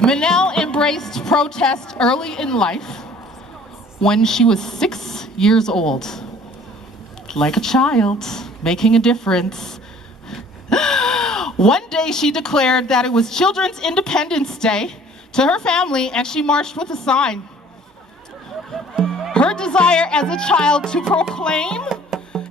Minal embraced protest early in life when she was 6 years old. Like a child, making a difference. One day she declared that it was Children's Independence Day to her family, and she marched with a sign. Her desire as a child to proclaim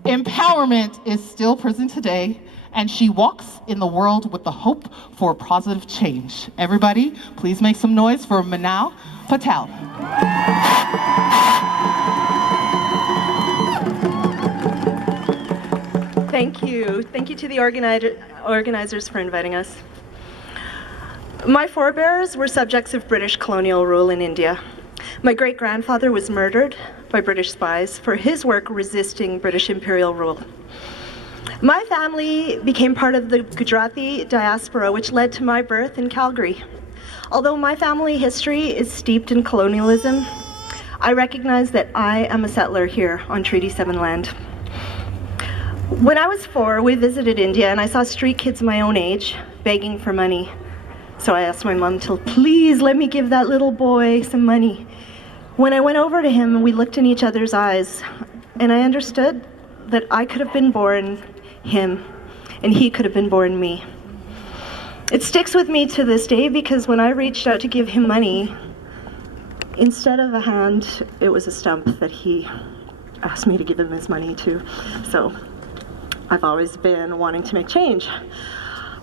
empowerment is still present today, and she walks in the world with the hope for positive change. Everybody, please make some noise for Minal Patel. Thank you. Thank you to the organizers for inviting us. My forebears were subjects of British colonial rule in India. My great-grandfather was murdered by British spies for his work resisting British imperial rule. My family became part of the Gujarati diaspora, which led to my birth in Calgary. Although my family history is steeped in colonialism, I recognize that I am a settler here on Treaty 7 land. When I was 4, we visited India and I saw street kids my own age begging for money. So I asked my mom to please let me give that little boy some money. When I went over to him, we looked in each other's eyes, and I understood that I could have been born him, and he could have been born me. It sticks with me to this day because when I reached out to give him money, instead of a hand, it was a stump that he asked me to give him his money to. So I've always been wanting to make change.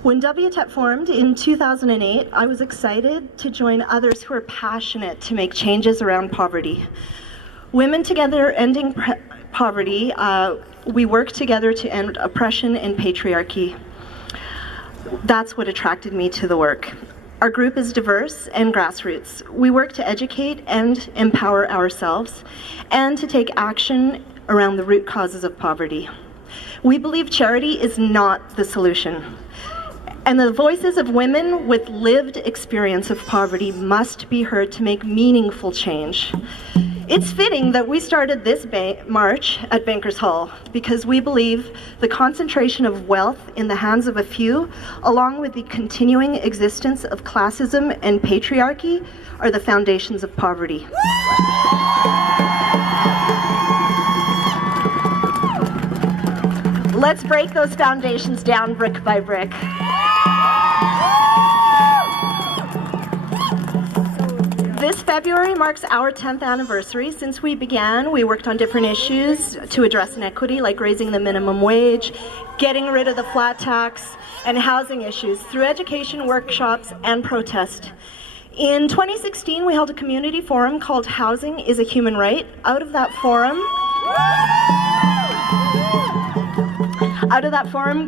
When WTEP formed in 2008, I was excited to join others who are passionate to make changes around poverty. Women Together Ending Poverty, we work together to end oppression and patriarchy. That's what attracted me to the work. Our group is diverse and grassroots. We work to educate and empower ourselves and to take action around the root causes of poverty. We believe charity is not the solution. And the voices of women with lived experience of poverty must be heard to make meaningful change. It's fitting that we started this march at Bankers Hall because we believe the concentration of wealth in the hands of a few, along with the continuing existence of classism and patriarchy, are the foundations of poverty. Let's break those foundations down brick by brick. This February marks our 10th anniversary. Since we began, we worked on different issues to address inequity, like raising the minimum wage, getting rid of the flat tax, and housing issues through education, workshops, and protest. In 2016, we held a community forum called Housing is a Human Right. Out of that forum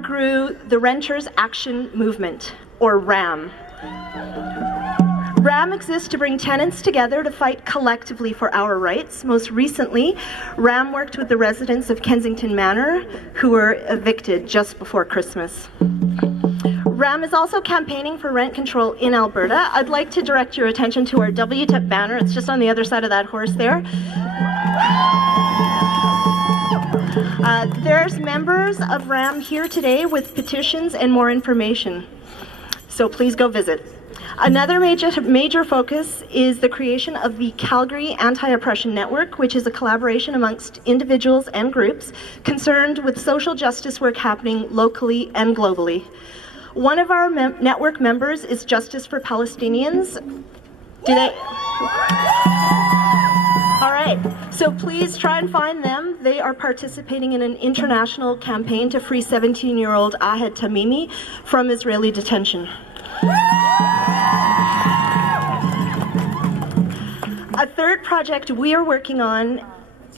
grew the Renters Action Movement, or RAM. RAM exists to bring tenants together to fight collectively for our rights. Most recently, RAM worked with the residents of Kensington Manor who were evicted just before Christmas. RAM is also campaigning for rent control in Alberta. I'd like to direct your attention to our WTEP banner. It's just on the other side of that horse there. There's members of RAM here today with petitions and more information. So please go visit. Another major focus is the creation of the Calgary Anti-Oppression Network, which is a collaboration amongst individuals and groups concerned with social justice work happening locally and globally. One of our network members is Justice for Palestinians. All right, so please try and find them. They are participating in an international campaign to free 17-year-old Ahed Tamimi from Israeli detention. A third project we are working on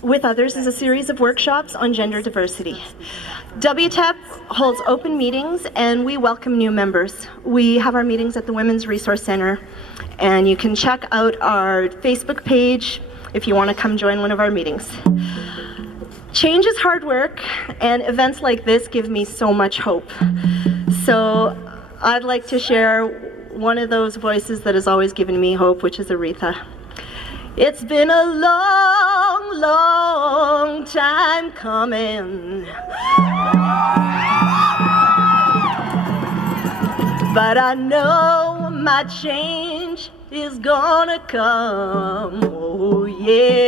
with others is a series of workshops on gender diversity. WTEP holds open meetings and we welcome new members. We have our meetings at the Women's Resource Center, and you can check out our Facebook page if you want to come join one of our meetings. Change is hard work, and events like this give me so much hope. So I'd like to share one of those voices that has always given me hope, which is Aretha. It's been a long, long time coming, but I know my change is gonna come. Oh yeah.